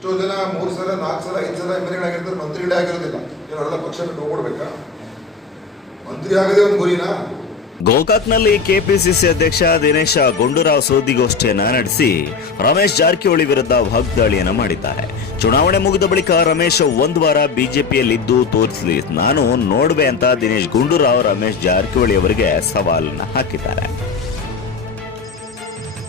ಎಷ್ಟೋ ಜನ ಮೂರು ಸಲ, ನಾಲ್ಕು ಸಲ, ಐದು ಸಲ ಎಂ ಎಲ್ ಆಗಿರ್ತಾರೆ ಮಂತ್ರಿಗಳೇ ಆಗಿರೋದಿಲ್ಲ. ಇವರೆಲ್ಲ ಪಕ್ಷ ಬಿಟ್ಟು ಹೋಗ್ಬಿಡ್ಬೇಕಾ ಮಂತ್ರಿ ಆಗದೆ ಒಂದು ಗುರಿನಾ? ಗೋಕಾಕ್ನಲ್ಲಿ ಕೆಪಿಸಿಸಿ ಅಧ್ಯಕ್ಷ ದಿನೇಶ ಗುಂಡೂರಾವ್ ಸುದ್ದಿಗೋಷ್ಠಿಯನ್ನ ನಡೆಸಿ ರಮೇಶ್ ಜಾರಕಿಹೊಳಿ ವಿರುದ್ಧ ವಾಗ್ದಾಳಿಯನ್ನ ಮಾಡಿದ್ದಾರೆ. ಚುನಾವಣೆ ಮುಗಿದ ಬಳಿಕ ರಮೇಶ್ ಒಂದು ವಾರ ಬಿಜೆಪಿಯಲ್ಲಿದ್ದು ತೋರಿಸಲಿ, ನಾನು ನೋಡುವೆ ಅಂತ ದಿನೇಶ್ ಗುಂಡೂರಾವ್, ರಮೇಶ್ ಜಾರಕಿಹೊಳಿ ಅವರಿಗೆ ಸವಾಲನ್ನ ಹಾಕಿದ್ದಾರೆ.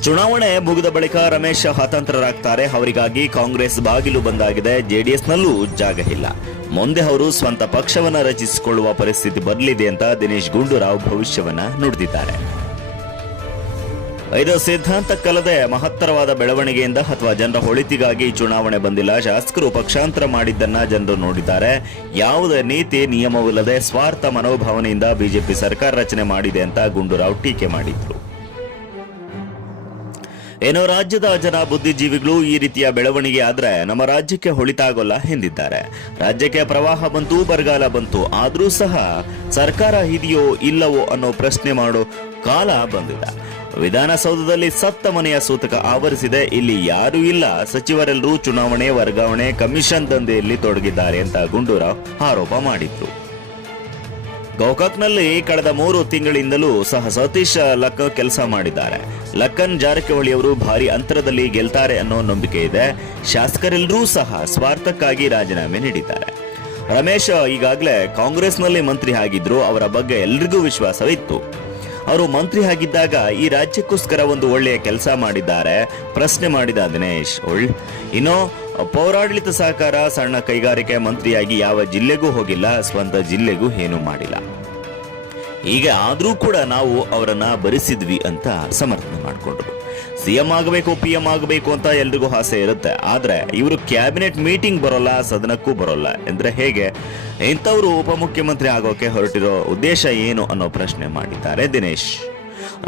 ಚುನಾವಣೆ ಮುಗಿದ ಬಳಿಕ ರಮೇಶ್ ಹತಂತ್ರರಾಗ್ತಾರೆ. ಅವರಿಗಾಗಿ ಕಾಂಗ್ರೆಸ್ ಬಾಗಿಲು ಬಂದಾಗಿದೆ. ಜೆಡಿಎಸ್ನಲ್ಲೂ ಜಾಗ ಇಲ್ಲ. ಮುಂದೆ ಅವರು ಸ್ವಂತ ಪಕ್ಷವನ್ನ ರಚಿಸಿಕೊಳ್ಳುವ ಪರಿಸ್ಥಿತಿ ಬರಲಿದೆ ಅಂತ ದಿನೇಶ್ ಗುಂಡೂರಾವ್ ಭವಿಷ್ಯವನ್ನ ನುಡಿದಿದ್ದಾರೆ. ಇದು ಸಿದ್ಧಾಂತಕ್ಕಲ್ಲದೆ ಮಹತ್ತರವಾದ ಬೆಳವಣಿಗೆಯಿಂದ ಅಥವಾ ಜನರ ಒಳಿತಿಗಾಗಿ ಚುನಾವಣೆ ಬಂದಿಲ್ಲ. ಶಾಸಕರು ಪಕ್ಷಾಂತರ ಮಾಡಿದ್ದನ್ನ ಜನರು ನೋಡಿದ್ದಾರೆ. ಯಾವುದೇ ನೀತಿ, ನಿಯಮವಿಲ್ಲದೆ ಸ್ವಾರ್ಥ ಮನೋಭಾವನೆಯಿಂದ ಬಿಜೆಪಿ ಸರ್ಕಾರ ರಚನೆ ಮಾಡಿದೆ ಅಂತ ಗುಂಡೂರಾವ್ ಟೀಕೆ ಮಾಡಿದ್ರು. ಏನೋ ರಾಜ್ಯದ ಜನ ಬುದ್ಧಿಜೀವಿಗಳು ಈ ರೀತಿಯ ಬೆಳವಣಿಗೆ ಆದ್ರೆ ನಮ್ಮ ರಾಜ್ಯಕ್ಕೆ ಹೊಳಿತಾಗೋಲ್ಲ ಎಂದಿದ್ದಾರೆ. ರಾಜ್ಯಕ್ಕೆ ಪ್ರವಾಹ ಬಂತು, ಬರಗಾಲ ಬಂತು, ಆದ್ರೂ ಸಹ ಸರ್ಕಾರ ಇದೆಯೋ ಇಲ್ಲವೋ ಅನ್ನೋ ಪ್ರಶ್ನೆ ಮಾಡೋ ಕಾಲ ಬಂದಿದೆ. ವಿಧಾನಸೌಧದಲ್ಲಿ ಸತ್ತ ಮನೆಯ ಸೂತಕ ಆವರಿಸಿದೆ. ಇಲ್ಲಿ ಯಾರೂ ಇಲ್ಲ. ಸಚಿವರೆಲ್ಲರೂ ಚುನಾವಣೆ, ವರ್ಗಾವಣೆ, ಕಮಿಷನ್ ದಂಧೆಯಲ್ಲಿ ತೊಡಗಿದ್ದಾರೆ ಅಂತ ಗುಂಡೂರಾವ್ ಆರೋಪ ಮಾಡಿದ್ರು. ಗೋಕಾಕ್ನಲ್ಲಿ ಕಳೆದ ಮೂರು ತಿಂಗಳಿಂದಲೂ ಸಹ ಸತೀಶ್ ಲಕ್ಕ ಕೆಲಸ ಮಾಡಿದ್ದಾರೆ. ಲಕ್ಕನ್ ಜಾರಕಿಹೊಳಿ ಅವರು ಭಾರಿ ಅಂತರದಲ್ಲಿ ಗೆಲ್ತಾರೆ ಅನ್ನೋ ನಂಬಿಕೆ ಇದೆ. ಶಾಸಕರೆಲ್ಲರೂ ಸಹ ಸ್ವಾರ್ಥಕ್ಕಾಗಿ ರಾಜೀನಾಮೆ ನೀಡಿದ್ದಾರೆ. ರಮೇಶ್ ಈಗಾಗಲೇ ಕಾಂಗ್ರೆಸ್ನಲ್ಲಿ ಮಂತ್ರಿ ಆಗಿದ್ರು, ಅವರ ಬಗ್ಗೆ ಎಲ್ರಿಗೂ ವಿಶ್ವಾಸವಿತ್ತು. ಅವರು ಮಂತ್ರಿ ಆಗಿದ್ದಾಗ ಈ ರಾಜ್ಯಕ್ಕೋಸ್ಕರ ಒಂದು ಒಳ್ಳೆಯ ಕೆಲಸ ಮಾಡಿದ್ದಾರೆ. ಪ್ರಶ್ನೆ ಮಾಡಿದ ದಿನೇಶ್, ಉಳ್, ಇನ್ನು ಪೌರಾಡಳಿತ ಸಹಕಾರ ಸಣ್ಣ ಕೈಗಾರಿಕೆ ಮಂತ್ರಿಯಾಗಿ ಯಾವ ಜಿಲ್ಲೆಗೂ ಹೋಗಿಲ್ಲ, ಸ್ವಂತ ಜಿಲ್ಲೆಗೂ ಏನೂ ಮಾಡಿಲ್ಲ. ಹೀಗೆ ಆದರೂ ಕೂಡ ನಾವು ಅವರನ್ನ ಭರಿಸಿದ್ವಿ ಅಂತ ಸಮರ್ಥನೆ ಮಾಡಿಕೊಂಡ್ರು. ಸಿಎಂ ಆಗಬೇಕು, ಪಿ ಎಂ ಆಗಬೇಕು ಅಂತ ಎಲ್ರಿಗೂ ಆಸೆ ಇರುತ್ತೆ. ಆದ್ರೆ ಇವರು ಕ್ಯಾಬಿನೆಟ್ ಮೀಟಿಂಗ್ ಬರೋಲ್ಲ, ಸದನಕ್ಕೂ ಬರೋಲ್ಲ ಅಂದ್ರೆ ಹೇಗೆ? ಇಂಥವ್ರು ಉಪಮುಖ್ಯಮಂತ್ರಿ ಆಗೋಕೆ ಹೊರಟಿರೋ ಉದ್ದೇಶ ಏನು ಅನ್ನೋ ಪ್ರಶ್ನೆ ಮಾಡಿದ್ದಾರೆ ದಿನೇಶ್.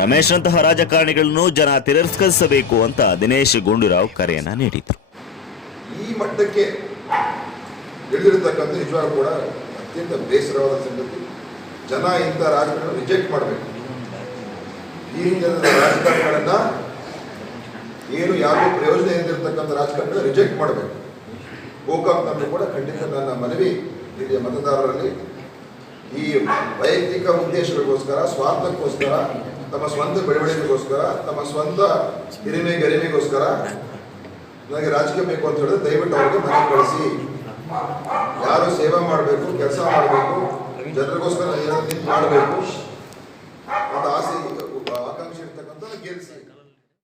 ರಮೇಶ್ ಅಂತಹ ರಾಜಕಾರಣಿಗಳನ್ನು ಜನ ತಿರಸ್ಕರಿಸಬೇಕು ಅಂತ ದಿನೇಶ್ ಗುಂಡೂರಾವ್ ಕರೆಯನ್ನ ನೀಡಿದ್ರು. ಈ ಮಟ್ಟಕ್ಕೆ ಕೂಡ ಅತ್ಯಂತ ಬೇಸರವಾದ ಸಂಗತಿ. ಜನ ಇಂಥ ರಾಜಕಾರಣ ರಿಜೆಕ್ಟ್ ಮಾಡಬೇಕು. ಈ ಹಿಂದಿನ ರಾಜಕಾರಣಗಳನ್ನ ಏನು ಯಾರಿಗೂ ಪ್ರಯೋಜನ ಇಲ್ಲದಿರ್ತಕ್ಕಂಥ ರಾಜಕಾರಣ ರಿಜೆಕ್ಟ್ ಮಾಡಬೇಕು. ಗೋಕಾಕ್ನಲ್ಲೂ ಕೂಡ ಖಂಡಿತ ನನ್ನ ಮನವಿ ಇಲ್ಲಿಯ ಮತದಾರರಲ್ಲಿ. ಈ ವೈಯಕ್ತಿಕ ಉದ್ದೇಶಗಳಿಗೋಸ್ಕರ, ಸ್ವಾರ್ಥಕ್ಕೋಸ್ಕರ, ತಮ್ಮ ಸ್ವಂತ ಬೆಳವಣಿಗೆಗೋಸ್ಕರ, ತಮ್ಮ ಸ್ವಂತ ಹಿರಿಮೆ ಗರಿಮೆಗೋಸ್ಕರ ನನಗೆ ರಾಜಕೀಯ ಬೇಕು ಅಂತ ಹೇಳಿದ್ರೆ ದಯವಿಟ್ಟು ಅವ್ರಿಗೆ ಮನೆ ಕಳಿಸಿ. ಯಾರು ಸೇವೆ ಮಾಡಬೇಕು, ಕೆಲಸ ಮಾಡಬೇಕು ಜನರಿಗೋಸ್ಕರ ಏನಾದ್ರು ನಿಂತು ಮಾಡಬೇಕು ಅಂತ ಆಸೆ